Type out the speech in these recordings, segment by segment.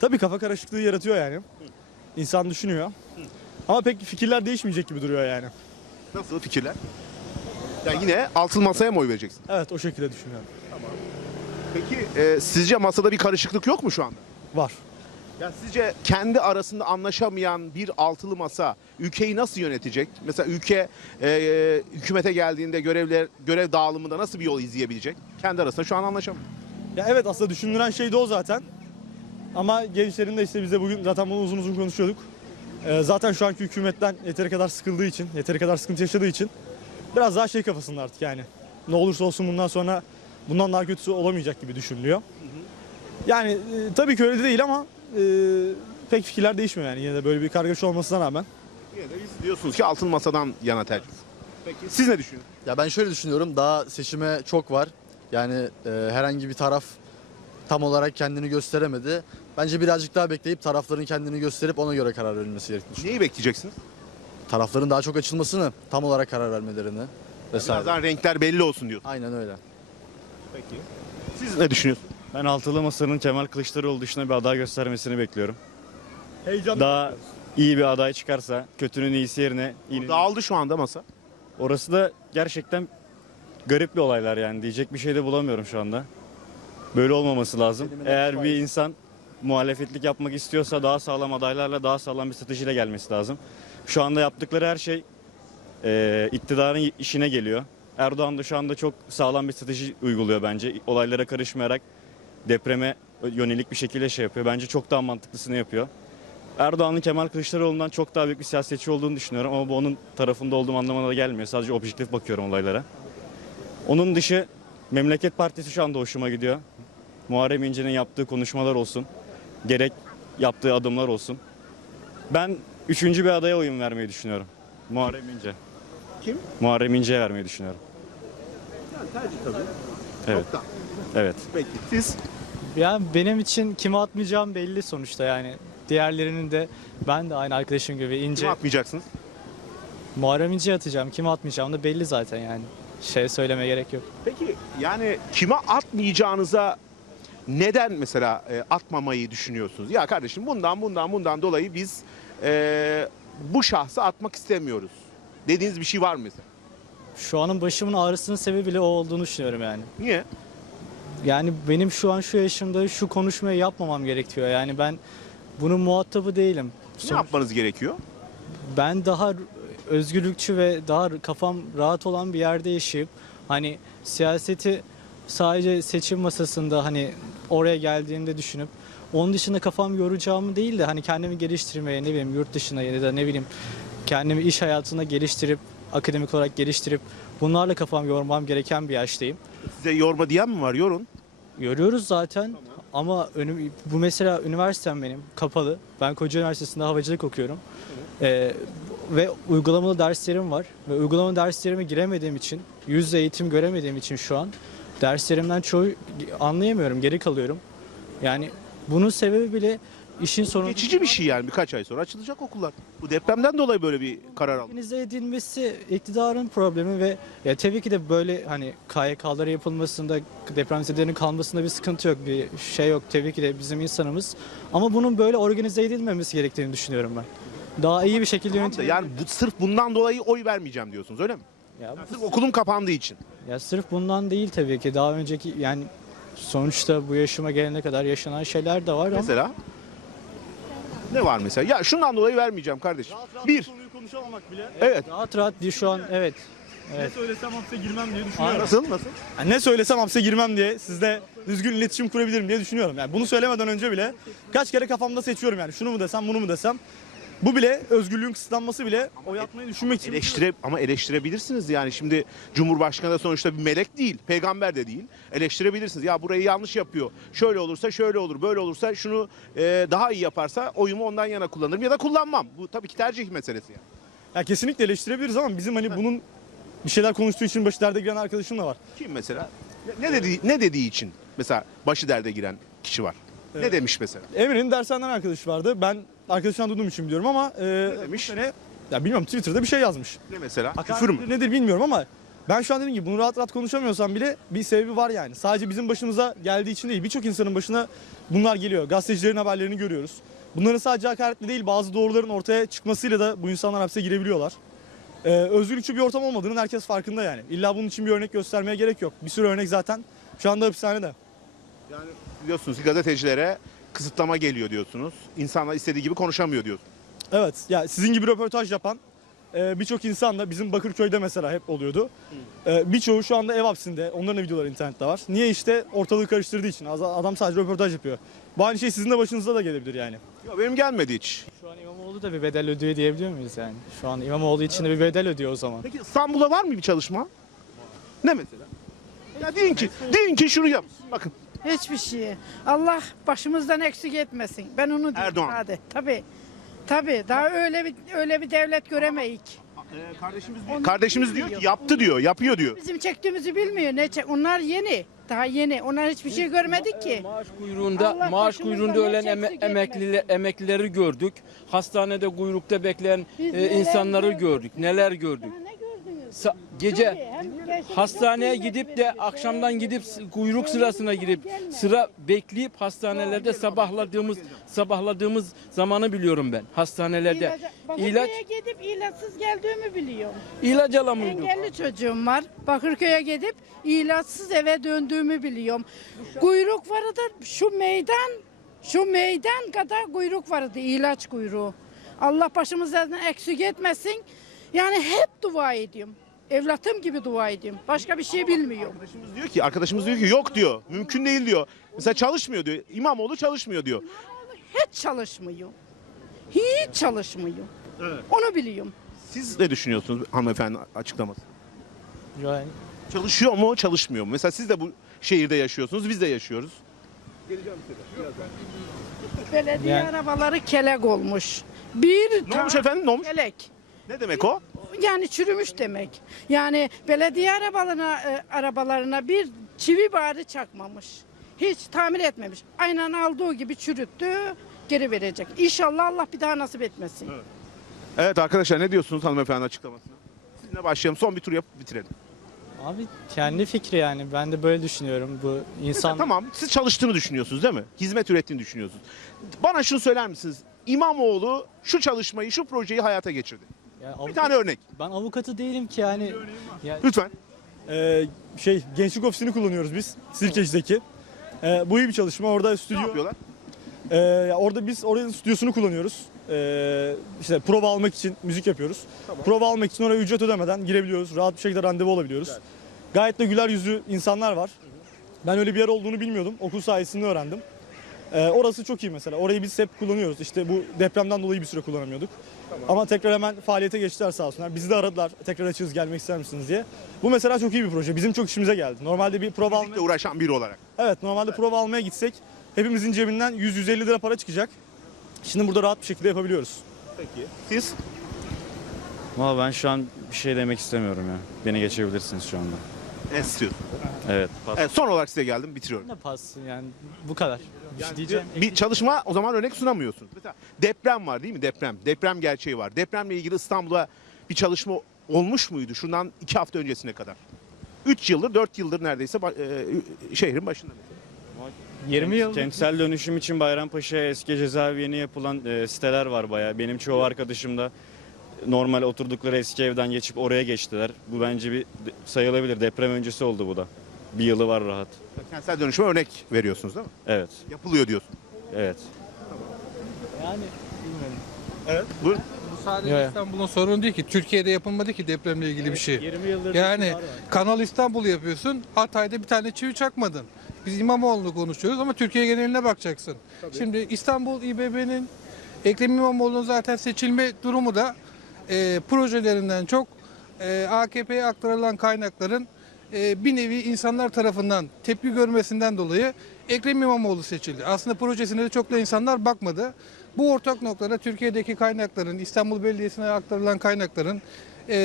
Tabii kafa karışıklığı yaratıyor yani. İnsan düşünüyor. Ama pek fikirler değişmeyecek gibi duruyor yani. Nasıl fikirler? Ya yine altılı masaya mı oy vereceksin? Evet o şekilde düşünüyorum. Peki e, sizce masada bir karışıklık yok mu şu anda? Var. Ya sizce kendi arasında anlaşamayan bir altılı masa ülkeyi nasıl yönetecek? Mesela ülke e, e, hükümete geldiğinde görevler görev dağılımında nasıl bir yol izleyebilecek? Kendi arasında şu an anlaşamıyor. Ya evet aslında düşündüren şey de o zaten. Ama gençlerin de işte biz de bugün zaten bunu uzun uzun konuşuyorduk. Ee, zaten şu anki hükümetten yeteri kadar sıkıldığı için, yeteri kadar sıkıntı yaşadığı için biraz daha şey kafasında artık yani. Ne olursa olsun bundan sonra bundan daha kötüsü olamayacak gibi düşünülüyor. Yani e, tabii ki öyle değil ama e, pek fikirler değişmiyor yani yine de böyle bir kargaşa olmasına rağmen. Yine de biz diyorsunuz ki altın masadan yana tercih. Peki siz ne düşünüyorsunuz? Ya ben şöyle düşünüyorum. Daha seçime çok var. Yani e, herhangi bir taraf tam olarak kendini gösteremedi. Bence birazcık daha bekleyip tarafların kendini gösterip ona göre karar verilmesi gerektiğini düşünüyorum. Neyi bekleyeceksiniz? Tarafların daha çok açılmasını, tam olarak karar vermelerini vesaire. Birazdan renkler belli olsun diyor. Aynen öyle. Peki. Siz ne düşünüyorsunuz? Ben Altılı Masa'nın Kemal Kılıçdaroğlu dışında bir aday göstermesini bekliyorum. Heyecan. Daha iyi bir aday çıkarsa, kötünün iyisi yerine iyinin- Dağıldı şu anda masa. Orası da gerçekten garip bir olaylar yani. Diyecek bir şey de bulamıyorum şu anda. Böyle olmaması lazım. Eğer bir insan muhalefetlik yapmak istiyorsa daha sağlam adaylarla, daha sağlam bir stratejiyle gelmesi lazım. Şu anda yaptıkları her şey e, iktidarın işine geliyor. Erdoğan da şu anda çok sağlam bir strateji uyguluyor bence. Olaylara karışmayarak depreme yönelik bir şekilde şey yapıyor. Bence çok daha mantıklısını yapıyor. Erdoğan'ın Kemal Kılıçdaroğlu'ndan çok daha büyük bir siyasetçi olduğunu düşünüyorum ama bu onun tarafında olduğum anlamına da gelmiyor. Sadece objektif bakıyorum olaylara. Onun dışı Memleket Partisi şu anda hoşuma gidiyor. Muharrem İnce'nin yaptığı konuşmalar olsun. Gerek yaptığı adımlar olsun. Ben üçüncü bir adaya oyun vermeyi düşünüyorum. Muharrem İnce. Kim? Muharrem İnce'ye vermeyi düşünüyorum. Yani tercih tabii. Evet. Nokta. Evet. Peki siz Yani benim için kime atmayacağım belli sonuçta yani. Diğerlerinin de ben de aynı arkadaşım gibi kim ince atmayacaksınız? Muharrem İnce'ye atacağım. Kime atmayacağım da belli zaten yani. Şey söylemeye gerek yok. Peki yani kime atmayacağınıza neden mesela e, atmamayı düşünüyorsunuz? Ya kardeşim bundan bundan bundan dolayı biz e, bu şahsı atmak istemiyoruz. Dediğiniz bir şey var mı mesela? Şu anın başımın ağrısının sebebi bile o olduğunu düşünüyorum yani. Niye? Yani benim şu an şu yaşımda şu konuşmayı yapmamam gerekiyor. Yani ben bunun muhatabı değilim. Ne Sonuç- yapmanız gerekiyor? ben daha özgürlükçü ve daha kafam rahat olan bir yerde yaşayıp hani siyaseti sadece seçim masasında hani oraya geldiğimde düşünüp onun dışında kafam yoracağımı değil de hani kendimi geliştirmeye ne bileyim yurt dışına ya da ne bileyim kendimi iş hayatında geliştirip akademik olarak geliştirip bunlarla kafam yormam gereken bir yaştayım. Size yorma diyen mi var? Yorun. Görüyoruz zaten ama önüm, bu mesela üniversitem benim kapalı. Ben Koca Üniversitesi'nde havacılık okuyorum. Ee, ve uygulamalı derslerim var. Ve uygulamalı derslerime giremediğim için, yüz yüze eğitim göremediğim için şu an derslerimden çoğu anlayamıyorum, geri kalıyorum. Yani bunun sebebi bile işin sonunda... Geçici bir şey yani birkaç ay sonra açılacak okullar. Bu depremden dolayı böyle bir karar aldı. Organize edilmesi iktidarın problemi ve ya tabii ki de böyle hani KYK'lara yapılmasında depremzedelerin kalmasında bir sıkıntı yok bir şey yok tabii ki de bizim insanımız ama bunun böyle organize edilmemesi gerektiğini düşünüyorum ben. Daha iyi bir şekilde Tamam da yönetilmesi. Yani bu, sırf bundan dolayı oy vermeyeceğim diyorsunuz öyle mi? Ya, sırf okulum kapandığı için. ya sırf bundan değil tabii ki daha önceki yani sonuçta bu yaşıma gelene kadar yaşanan şeyler de var ama Mesela ne var mesela? Ya şundan dolayı vermeyeceğim kardeşim. Bir. Konuyu konuşamamak bile. Evet. rahat rahat diye şu an evet Ne söylesem hapse girmem diye düşünüyorum. Nasıl? Nasıl? Yani ne söylesem hapse girmem diye sizle düzgün iletişim kurabilirim diye düşünüyorum. Yani bunu söylemeden önce bile kaç kere kafamda seçiyorum yani şunu mu desem bunu mu desem. Bu bile özgürlüğün kısıtlanması bile oy atmayı düşünmek için. Eleştire ama eleştirebilirsiniz yani şimdi Cumhurbaşkanı da sonuçta bir melek değil, peygamber de değil. Eleştirebilirsiniz. Ya burayı yanlış yapıyor. Şöyle olursa şöyle olur, böyle olursa şunu e, daha iyi yaparsa oyumu ondan yana kullanırım ya da kullanmam. Bu tabii ki tercih meselesi yani. Ya kesinlikle eleştirebiliriz ama bizim hani bunun bir şeyler konuştuğu için başı derde giren arkadaşım da var. Kim mesela? Ne, ne dediği ne dediği için mesela başı derde giren kişi var. Ne Evet. demiş mesela? Emre'nin dershaneden arkadaşı vardı. Ben arkadaşından duyduğum için biliyorum ama e, demiş? bu sene- ya bilmiyorum Twitter'da bir şey yazmış. Ne mesela? Hakaret Küfür mü? Nedir bilmiyorum ama Ben şu an dediğim gibi bunu rahat rahat konuşamıyorsam bile bir sebebi var yani. Sadece bizim başımıza geldiği için değil birçok insanın başına bunlar geliyor. Gazetecilerin haberlerini görüyoruz. Bunların sadece hakaretle değil bazı doğruların ortaya çıkmasıyla da bu insanlar hapse girebiliyorlar. Ee, özgürlükçü bir ortam olmadığının herkes farkında yani. İlla bunun için bir örnek göstermeye gerek yok. Bir sürü örnek zaten şu anda hapishanede. Yani biliyorsunuz ki gazetecilere kısıtlama geliyor diyorsunuz. İnsanlar istediği gibi konuşamıyor diyorsunuz. Evet ya sizin gibi röportaj yapan e, birçok insan da bizim Bakırköy'de mesela hep oluyordu. E, birçoğu şu anda ev hapsinde. Onların da videoları internette var. Niye işte ortalığı karıştırdığı için. Adam sadece röportaj yapıyor. Bu aynı şey sizin de başınıza da gelebilir yani. Yok benim gelmedi hiç. Şu an İmamoğlu da bir bedel ödüyor diyebiliyor muyuz yani? Şu an İmamoğlu için de bir bedel ödüyor o zaman. Peki İstanbul'da var mı bir çalışma? Ne mesela? Ya deyin ki, deyin ki şunu yap. Bakın Hiçbir şey. Allah başımızdan eksik etmesin. Ben onu diyorum. Erdoğan. Hadi. Tabii. Tabii. Daha öyle bir öyle bir devlet göremeyik. kardeşimiz diyor, kardeşimiz diyor ki yaptı diyor, yapıyor diyor. Bizim çektiğimizi bilmiyor. Ne çek? Onlar yeni. Daha yeni. Onlar hiçbir şey görmedik ki. Maaş kuyruğunda Allah maaş başımızdan kuyruğunda ölen eme- emekliler, emeklileri gördük. Hastanede kuyrukta bekleyen Biz e, neler insanları gördük. gördük. Neler gördük. Daha ne? Sa- gece hastaneye gidip de akşamdan gidip kuyruk sırasına girip sıra bekleyip hastanelerde sabahladığımız sabahladığımız zamanı biliyorum ben. Hastanelerde ilaç Bakırköy'e gidip ilaçsız geldiğimi biliyorum. ilaç alamıyorduk. Engelli çocuğum var. Bakırköy'e gidip ilaçsız eve döndüğümü biliyorum. Kuyruk vardı şu meydan, şu meydan kadar kuyruk vardı ilaç kuyruğu. Allah başımızdan eksik etmesin. Yani hep dua ediyorum. Evlatım gibi dua ediyorum. Başka bir şey bilmiyorum. Arkadaşımız diyor ki, arkadaşımız diyor ki yok diyor. Mümkün değil diyor. Mesela çalışmıyor diyor. İmamoğlu çalışmıyor diyor. Hiç çalışmıyor. Hiç çalışmıyor. Onu biliyorum. Siz ne düşünüyorsunuz hanımefendi açıklaması? Yani Çalışıyor mu, çalışmıyor mu? Mesela siz de bu şehirde yaşıyorsunuz, biz de yaşıyoruz. Belediye Yani- arabaları kelek olmuş. Bir Ne olmuş efendim? Ne olmuş? Kelek. Ne demek o? Yani çürümüş demek. Yani belediye arabalarına e, arabalarına bir çivi bari çakmamış. Hiç tamir etmemiş. Aynen aldığı gibi çürüttü, geri verecek. İnşallah Allah bir daha nasip etmesin. Evet arkadaşlar ne diyorsunuz hanımefendi açıklamasına? Sizinle başlayalım. Son bir tur yapıp bitirelim. abi kendi fikri yani ben de böyle düşünüyorum. Bu Mesela insan tamam siz çalıştığını düşünüyorsunuz değil mi? Hizmet ürettiğini düşünüyorsunuz. Bana şunu söyler misiniz? İmamoğlu şu çalışmayı, şu projeyi hayata geçirdi. Ya Bir tane örnek. ben avukatı değilim ki yani. Ya, Lütfen. Ee, şey gençlik ofisini kullanıyoruz biz Sirkeci'deki. Ee, bu iyi bir çalışma. Orada Ne stüdyo yapıyorlar? Ee, ya orada biz oranın stüdyosunu kullanıyoruz. Ee, işte prova almak için müzik yapıyoruz. Prova almak için oraya ücret ödemeden girebiliyoruz. Rahat bir şekilde randevu alabiliyoruz. Gayet de güler yüzlü insanlar var. Ben öyle bir yer olduğunu bilmiyordum. Okul sayesinde öğrendim. Ee, orası çok iyi mesela. Orayı biz hep kullanıyoruz. İşte bu depremden dolayı bir süre kullanamıyorduk. Ama tekrar hemen faaliyete geçtiler sağ olsunlar. Bizi de aradılar. Tekrar açığız gelmek ister misiniz diye. Bu mesela çok iyi bir proje. Bizim çok işimize geldi. Normalde bir prova almaya... Uğraşan biri olarak. Evet normalde prova almaya gitsek hepimizin cebinden 100-150 lira para çıkacak. Şimdi burada rahat bir şekilde yapabiliyoruz. Peki. Siz? Ama ben şu an bir şey demek istemiyorum ya. Beni geçebilirsiniz şu anda. İstiyorsun. Evet. pas. Evet, son olarak size geldim. Bitiriyorum. ne pas yani bu kadar. Bir şey diyeceğim. Bir çalışma o zaman örnek sunamıyorsunuz. Mesela deprem var değil mi? Deprem. Deprem gerçeği var. Depremle ilgili İstanbul'da bir çalışma olmuş muydu şundan iki hafta öncesine kadar? 3 yıldır, 4 yıldır neredeyse e, şehrin başında. 20 yıl Kentsel dönüşüm için Bayrampaşa'ya eski cezaevi yeni yapılan e, siteler var bayağı. Benim çoğu arkadaşım da normal oturdukları eski evden geçip oraya geçtiler. Bu bence bir sayılabilir. Deprem öncesi oldu bu da. Bir yılı var rahat. Kentsel dönüşüme örnek veriyorsunuz değil mi? Evet. Yapılıyor diyorsun. Evet. yani bilmiyorum. Evet. Buyurun. Bu sadece Ya. İstanbul'un sorunu değil ki. Türkiye'de yapılmadı ki depremle ilgili bir şey. 20 yıldır Yani var var. Kanal İstanbul yapıyorsun. Hatay'da bir tane çivi çakmadın. Biz İmamoğlu'nu konuşuyoruz ama Türkiye geneline bakacaksın. Şimdi İstanbul İBB'nin Ekrem İmamoğlu'nun zaten seçilme durumu da e, projelerinden çok e, AKP'ye aktarılan kaynakların e, bir nevi insanlar tarafından tepki görmesinden dolayı Ekrem İmamoğlu seçildi. Aslında projesine de çok da insanlar bakmadı. Bu ortak noktada Türkiye'deki kaynakların, İstanbul Belediyesi'ne aktarılan kaynakların e,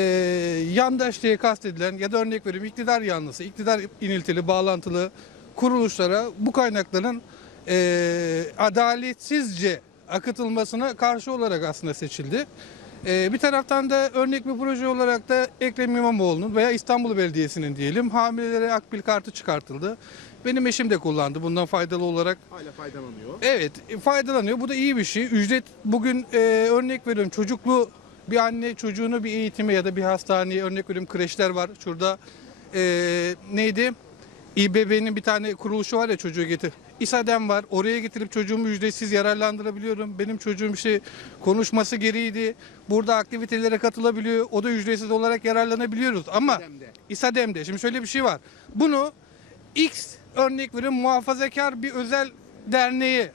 yandaş diye kastedilen ya da örnek vereyim iktidar yanlısı, iktidar iniltili, bağlantılı kuruluşlara bu kaynakların e, adaletsizce akıtılmasına karşı olarak aslında seçildi. Ee, bir taraftan da örnek bir proje olarak da Ekrem İmamoğlu'nun veya İstanbul Belediyesi'nin diyelim hamilelere akbil kartı çıkartıldı. Benim eşim de kullandı bundan faydalı olarak. Hala faydalanıyor. Evet e, faydalanıyor. Bu da iyi bir şey. Ücret bugün e, örnek veriyorum çocuklu bir anne çocuğunu bir eğitime ya da bir hastaneye örnek veriyorum kreşler var. Şurada e, neydi? İBB'nin bir tane kuruluşu var ya çocuğu getir. İSADEM var. Oraya getirip çocuğumu ücretsiz yararlandırabiliyorum. Benim çocuğum işte konuşması gereğiydi. Burada aktivitelere katılabiliyor. O da ücretsiz olarak yararlanabiliyoruz. Ama İSADEM'de. Şimdi şöyle bir şey var. Bunu X örnek veriyorum muhafazakar bir özel derneğe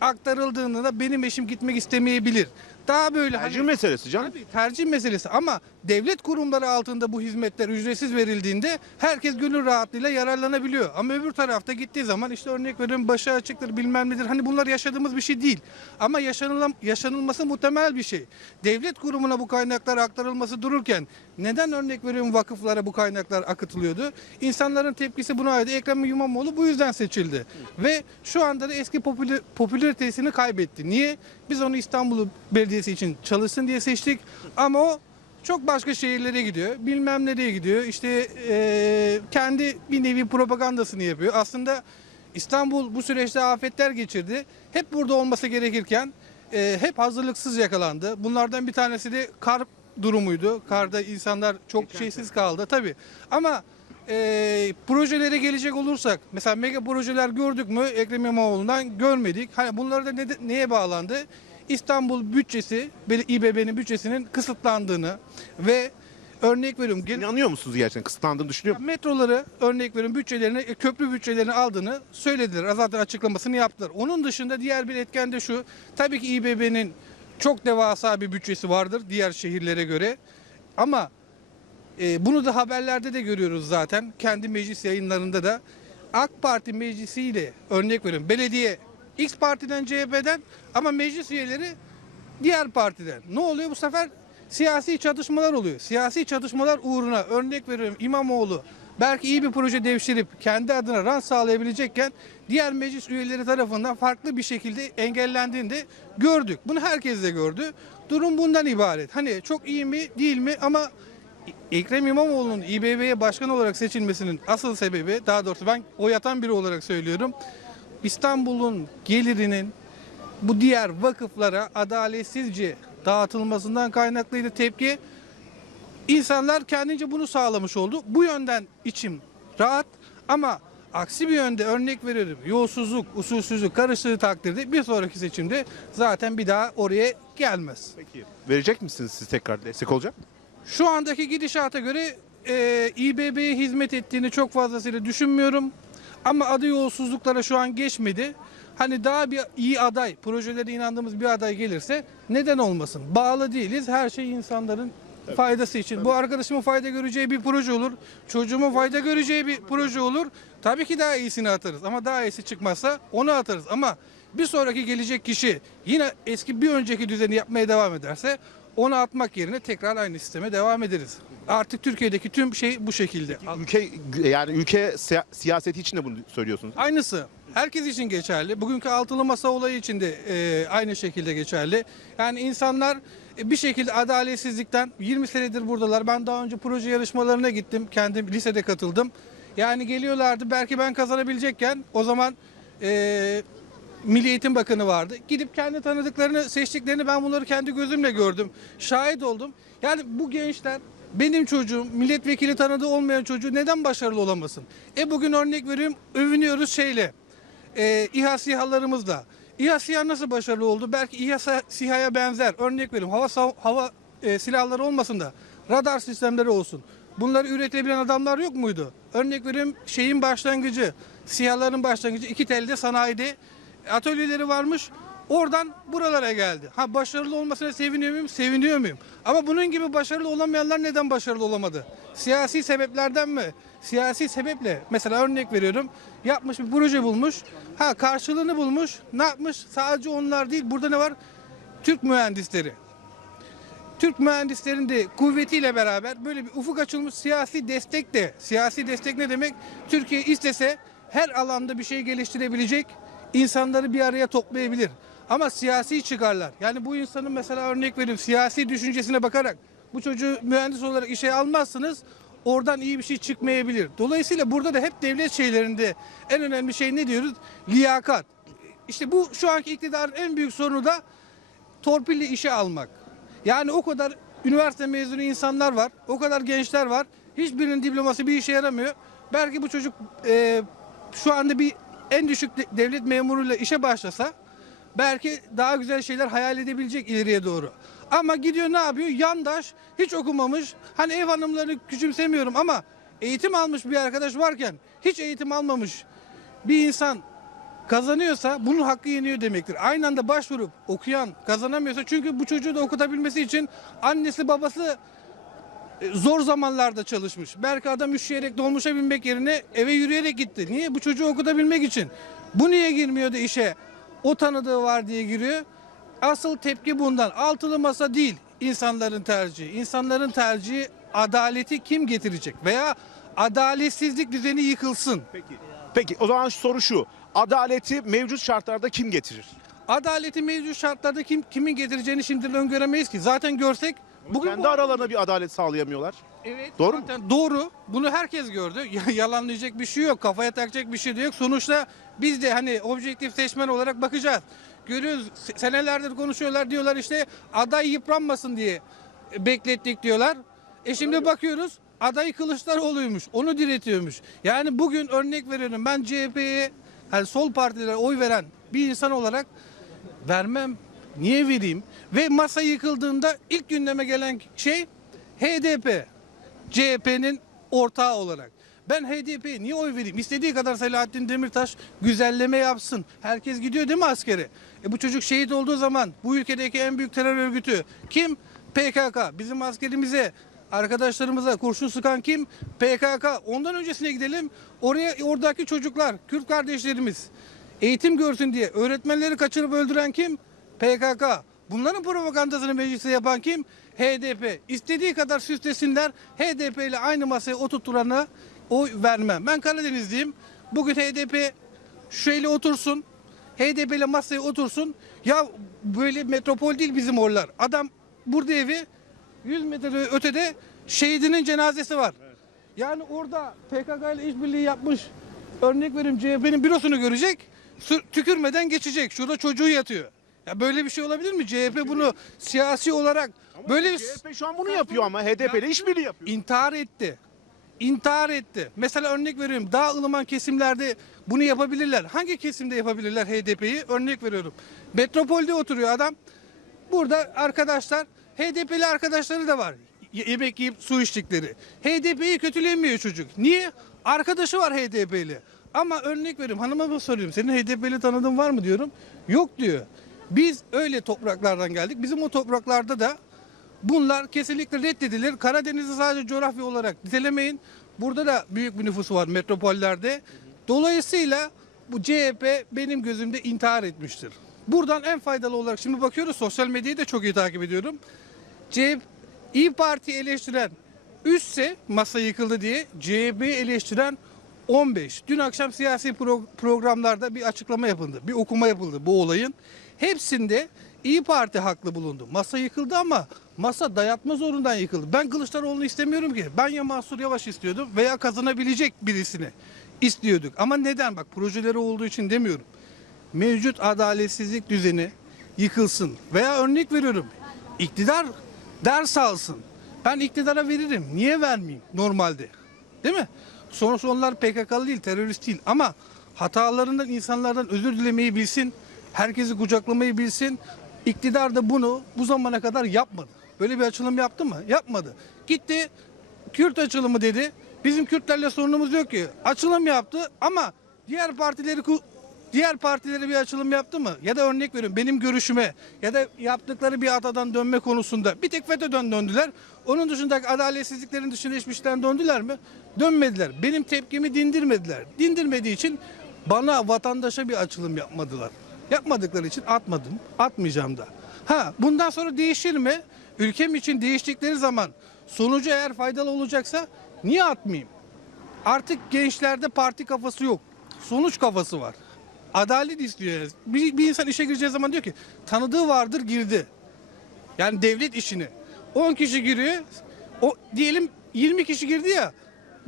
aktarıldığında da benim eşim gitmek istemeyebilir. Daha böyle hani- Tercih meselesi canım. Tabii tercih meselesi ama devlet kurumları altında bu hizmetler ücretsiz verildiğinde herkes gönül rahatlığıyla yararlanabiliyor. Ama öbür tarafta gittiği zaman işte örnek veriyorum başı açıktır bilmem nedir. Hani bunlar yaşadığımız bir şey değil. Ama yaşanılan, yaşanılması muhtemel bir şey. Devlet kurumuna bu kaynaklar aktarılması dururken neden örnek veriyorum vakıflara bu kaynaklar akıtılıyordu? İnsanların tepkisi buna ait. Ekrem İmamoğlu bu yüzden seçildi. Ve şu anda da eski popüler, popülaritesini kaybetti. Niye? Biz onu İstanbul Belediyesi için çalışsın diye seçtik. Ama o çok başka şehirlere gidiyor. Bilmem nereye gidiyor. İşte eee, kendi bir nevi propagandasını yapıyor. Aslında İstanbul bu süreçte afetler geçirdi. Hep burada olması gerekirken eee, hep hazırlıksız yakalandı. Bunlardan bir tanesi de kar durumuydu. Karda insanlar çok şeysiz kaldı tabii. Ama eee, projelere gelecek olursak mesela mega projeler gördük mü Ekrem İmamoğlu'ndan görmedik. Hani bunlar da ne, neye bağlandı? İstanbul bütçesi, İBB'nin bütçesinin kısıtlandığını ve örnek veriyorum İnanıyor musunuz gerçekten? Kısıtlandığını düşünüyor musunuz? metroları örnek veriyorum bütçelerini, e, köprü bütçelerini aldığını söylediler. Zaten açıklamasını yaptılar. Onun dışında diğer bir etken de şu. Tabii ki İBB'nin çok devasa bir bütçesi vardır diğer şehirlere göre. Ama e, bunu da haberlerde de görüyoruz zaten. Kendi meclis yayınlarında da. AK Parti meclisiyle örnek veriyorum. Belediye X partiden CHP'den ama meclis üyeleri diğer partiden. Ne oluyor bu sefer? Siyasi çatışmalar oluyor. Siyasi çatışmalar uğruna örnek veriyorum İmamoğlu belki iyi bir proje devşirip kendi adına rant sağlayabilecekken diğer meclis üyeleri tarafından farklı bir şekilde engellendiğini de gördük. Bunu herkes de gördü. Durum bundan ibaret. Hani çok iyi mi değil mi ama Ekrem İmamoğlu'nun İBB'ye başkan olarak seçilmesinin asıl sebebi daha doğrusu ben oy atan biri olarak söylüyorum. İstanbul'un gelirinin bu diğer vakıflara adaletsizce dağıtılmasından kaynaklıydı tepki. İnsanlar kendince bunu sağlamış oldu. Bu yönden içim rahat ama aksi bir yönde örnek veriyorum. Yolsuzluk, usulsüzlük karıştığı takdirde bir sonraki seçimde zaten bir daha oraya gelmez. Peki. Verecek misiniz siz tekrar destek olacak? mı? Şu andaki gidişata göre e, İBB'ye hizmet ettiğini çok fazlasıyla düşünmüyorum. Ama adı yolsuzluklara şu an geçmedi. Hani daha bir iyi aday, projelere inandığımız bir aday gelirse neden olmasın? Bağlı değiliz. Her şey insanların faydası için. Bu arkadaşımın fayda göreceği bir proje olur. Çocuğumun fayda göreceği bir proje olur. Tabii ki daha iyisini atarız ama daha iyisi çıkmazsa onu atarız. Ama bir sonraki gelecek kişi yine eski bir önceki düzeni yapmaya devam ederse onu atmak yerine tekrar aynı sisteme devam ederiz. Artık Türkiye'deki tüm şey bu şekilde. Ülke yani ülke siya- siyaseti için de bunu söylüyorsunuz. Aynısı. Herkes için geçerli. Bugünkü altılı masa olayı için de e, aynı şekilde geçerli. Yani insanlar bir şekilde adaletsizlikten 20 senedir buradalar. Ben daha önce proje yarışmalarına gittim. Kendim lisede katıldım. Yani geliyorlardı belki ben kazanabilecekken o zaman e, Milli Eğitim Bakanı vardı. Gidip kendi tanıdıklarını seçtiklerini ben bunları kendi gözümle gördüm. Şahit oldum. Yani bu gençler benim çocuğum, milletvekili tanıdığı olmayan çocuğu neden başarılı olamasın? E bugün örnek veriyorum, övünüyoruz şeyle, e, İHA SİHA'larımızla. İHA SİHA nasıl başarılı oldu? Belki İHA SİHA- SİHA'ya benzer. Örnek veriyorum, hava, hava e, silahları olmasın da radar sistemleri olsun. Bunları üretebilen adamlar yok muydu? Örnek veriyorum, şeyin başlangıcı, SİHA'ların başlangıcı iki telde sanayide atölyeleri varmış. Oradan buralara geldi. Ha başarılı olmasına seviniyor muyum? Seviniyor muyum? Ama bunun gibi başarılı olamayanlar neden başarılı olamadı? Siyasi sebeplerden mi? Siyasi sebeple mesela örnek veriyorum. Yapmış bir proje bulmuş. Ha karşılığını bulmuş. Ne yapmış? Sadece onlar değil. Burada ne var? Türk mühendisleri. Türk mühendislerin de kuvvetiyle beraber böyle bir ufuk açılmış siyasi destek de. Siyasi destek ne demek? Türkiye istese her alanda bir şey geliştirebilecek insanları bir araya toplayabilir. Ama siyasi çıkarlar. Yani bu insanın mesela örnek vereyim siyasi düşüncesine bakarak bu çocuğu mühendis olarak işe almazsınız oradan iyi bir şey çıkmayabilir. Dolayısıyla burada da hep devlet şeylerinde en önemli şey ne diyoruz? Liyakat. İşte bu şu anki iktidarın en büyük sorunu da torpilli işe almak. Yani o kadar üniversite mezunu insanlar var, o kadar gençler var. Hiçbirinin diploması bir işe yaramıyor. Belki bu çocuk e, şu anda bir en düşük de- devlet memuruyla işe başlasa belki daha güzel şeyler hayal edebilecek ileriye doğru. Ama gidiyor ne yapıyor? Yandaş, hiç okumamış. Hani ev hanımlarını küçümsemiyorum ama eğitim almış bir arkadaş varken hiç eğitim almamış bir insan kazanıyorsa bunun hakkı yeniyor demektir. Aynı anda başvurup okuyan kazanamıyorsa çünkü bu çocuğu da okutabilmesi için annesi babası e, zor zamanlarda çalışmış. Belki adam üşüyerek dolmuşa binmek yerine eve yürüyerek gitti. Niye? Bu çocuğu okutabilmek için. Bu niye girmiyor da işe? O tanıdığı var diye giriyor. Asıl tepki bundan. Altılı masa değil insanların tercihi. İnsanların tercihi adaleti kim getirecek? Veya adaletsizlik düzeni yıkılsın. Peki. Peki o zaman soru şu. Adaleti mevcut şartlarda kim getirir? Adaleti mevcut şartlarda kim kimin getireceğini şimdiden öngöremeyiz ki. Zaten görsek bugün Kendi bu- aralarında bir adalet sağlayamıyorlar. Evet. Doğru mu? zaten Doğru. Bunu herkes gördü. Ya- Yalanlayacak bir şey yok. Kafaya takacak bir şey de yok. Sonuçta biz de hani objektif seçmen olarak bakacağız. Görüyoruz se- senelerdir konuşuyorlar diyorlar işte aday yıpranmasın diye beklettik diyorlar. E şimdi bakıyoruz aday Kılıçdaroğlu'ymuş. Onu diretiyormuş. Yani bugün örnek veriyorum ben CHP'ye hani sol partilere oy veren bir insan olarak vermem. Niye vereyim? Ve masa yıkıldığında ilk gündeme gelen şey HDP. CHP'nin ortağı olarak. Ben HDP'ye niye oy vereyim? İstediği kadar Selahattin Demirtaş güzelleme yapsın. Herkes gidiyor değil mi askere? E bu çocuk şehit olduğu zaman bu ülkedeki en büyük terör örgütü kim? PKK. Bizim askerimize, arkadaşlarımıza kurşun sıkan kim? PKK. Ondan öncesine gidelim. Oraya oradaki çocuklar, Kürt kardeşlerimiz eğitim görsün diye öğretmenleri kaçırıp öldüren kim? PKK. Bunların propagandasını mecliste yapan kim? HDP. İstediği kadar süslesinler. HDP ile aynı masaya oturtturana oy vermem. Ben Karadenizliyim. Bugün HDP şöyle otursun. HDP ile masaya otursun. Ya böyle metropol değil bizim oralar. Adam burada evi 100 metre ötede şehidinin cenazesi var. Yani orada PKK ile işbirliği yapmış. Örnek vereyim CHP'nin bürosunu görecek. Tükürmeden geçecek. Şurada çocuğu yatıyor. Ya böyle bir şey olabilir mi? CHP bunu siyasi olarak böyle CHP şu an bunu yapıyor ama HDP ile işbirliği yapıyor. intihar etti. İntihar etti. Mesela örnek veriyorum. Daha ılıman kesimlerde bunu yapabilirler. Hangi kesimde yapabilirler HDP'yi? Örnek veriyorum. Metropolde oturuyor adam. Burada arkadaşlar HDP'li arkadaşları da var. Y- yemek yiyip su içtikleri. HDP'yi kötülemiyor çocuk. Niye? Arkadaşı var HDP'li. Ama örnek veriyorum hanıma mı soruyorum. Senin HDP'li tanıdığın var mı diyorum. Yok diyor. Biz öyle topraklardan geldik. Bizim o topraklarda da Bunlar kesinlikle reddedilir. Karadeniz'i sadece coğrafya olarak nitelemeyin. Burada da büyük bir nüfusu var metropollerde. Dolayısıyla bu CHP benim gözümde intihar etmiştir. Buradan en faydalı olarak şimdi bakıyoruz sosyal medyayı da çok iyi takip ediyorum. CHP İyi Parti eleştiren üstse masa yıkıldı diye CHP eleştiren 15. Dün akşam siyasi pro- programlarda bir açıklama yapıldı. Bir okuma yapıldı bu olayın. Hepsinde İyi Parti haklı bulundu. Masa yıkıldı ama masa dayatma zorundan yıkıldı. Ben Kılıçdaroğlu'nu istemiyorum ki. Ben ya Mansur Yavaş istiyordum veya kazanabilecek birisini istiyorduk. Ama neden? Bak projeleri olduğu için demiyorum. Mevcut adaletsizlik düzeni yıkılsın. Veya örnek veriyorum. İktidar ders alsın. Ben iktidara veririm. Niye vermeyeyim normalde? Değil mi? Sonuçta onlar PKK'lı değil, terörist değil. Ama hatalarından insanlardan özür dilemeyi bilsin. Herkesi kucaklamayı bilsin. İktidar da bunu bu zamana kadar yapmadı. Böyle bir açılım yaptı mı? Yapmadı. Gitti Kürt açılımı dedi. Bizim Kürtlerle sorunumuz yok ki. Açılım yaptı ama diğer partileri diğer partilere bir açılım yaptı mı? Ya da örnek veriyorum benim görüşüme ya da yaptıkları bir atadan dönme konusunda bir tek FETÖ'den döndüler. Onun dışındaki adaletsizliklerin dışında hiçbir şeyden döndüler mi? Dönmediler. Benim tepkimi dindirmediler. Dindirmediği için bana vatandaşa bir açılım yapmadılar. Yapmadıkları için atmadım. Atmayacağım da. Ha bundan sonra değişir mi? Ülkem için değiştikleri zaman sonucu eğer faydalı olacaksa niye atmayayım? Artık gençlerde parti kafası yok. Sonuç kafası var. adalet istiyor. Bir, bir insan işe gireceği zaman diyor ki tanıdığı vardır girdi. Yani devlet işini. 10 kişi giriyor. O diyelim 20 kişi girdi ya.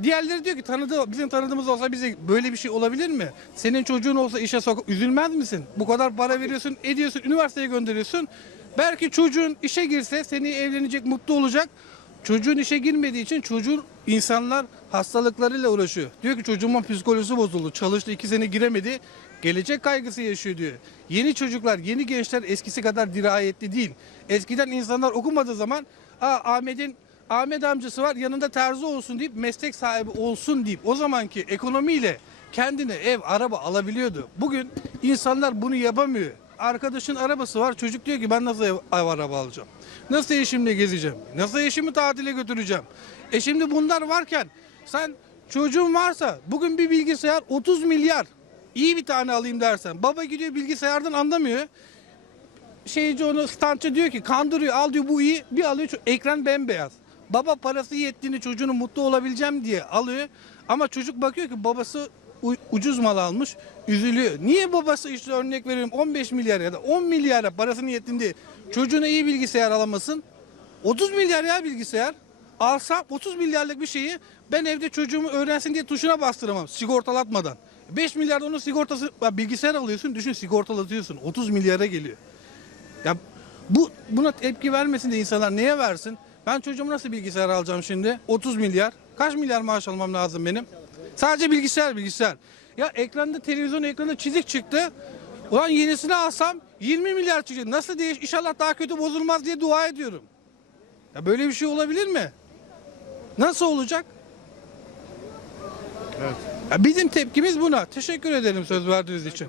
Diğerleri diyor ki tanıdığı bizim tanıdığımız olsa bize böyle bir şey olabilir mi? Senin çocuğun olsa işe sok üzülmez misin? Bu kadar para veriyorsun, ediyorsun, üniversiteye gönderiyorsun. Belki çocuğun işe girse seni evlenecek, mutlu olacak. Çocuğun işe girmediği için çocuğun insanlar hastalıklarıyla uğraşıyor. Diyor ki çocuğumun psikolojisi bozuldu. Çalıştı iki sene giremedi. Gelecek kaygısı yaşıyor diyor. Yeni çocuklar, yeni gençler eskisi kadar dirayetli değil. Eskiden insanlar okumadığı zaman Aa, Ahmet'in Ahmet amcası var yanında terzi olsun deyip meslek sahibi olsun deyip o zamanki ekonomiyle kendine ev, araba alabiliyordu. Bugün insanlar bunu yapamıyor. Arkadaşın arabası var. Çocuk diyor ki ben nasıl ev, ev araba alacağım? Nasıl eşimle gezeceğim? Nasıl eşimi tatile götüreceğim? E şimdi bunlar varken sen çocuğun varsa bugün bir bilgisayar 30 milyar iyi bir tane alayım dersen baba gidiyor bilgisayardan anlamıyor. Şeyci onu standçı diyor ki kandırıyor al diyor bu iyi bir alıyor ekran bembeyaz. Baba parası yettiğini çocuğunun mutlu olabileceğim diye alıyor ama çocuk bakıyor ki babası ucuz mal almış üzülüyor. Niye babası işte örnek veriyorum 15 milyar ya da 10 milyara parasını yettiğinde çocuğuna iyi bilgisayar alamasın? 30 milyar ya bilgisayar. Alsam 30 milyarlık bir şeyi ben evde çocuğumu öğrensin diye tuşuna bastıramam sigortalatmadan. 5 milyar da onun sigortası ya bilgisayar alıyorsun düşün sigortalatıyorsun 30 milyara geliyor. Ya bu buna tepki vermesin de insanlar neye versin? Ben çocuğumu nasıl bilgisayar alacağım şimdi? 30 milyar. Kaç milyar maaş almam lazım benim? Sadece bilgisayar bilgisayar. Ya ekranda televizyon ekranda çizik çıktı. Ulan yenisini alsam 20 milyar çıkacak. Nasıl değiş? İnşallah daha kötü bozulmaz diye dua ediyorum. Ya böyle bir şey olabilir mi? Nasıl olacak? Ya bizim tepkimiz buna. Teşekkür ederim söz verdiğiniz için.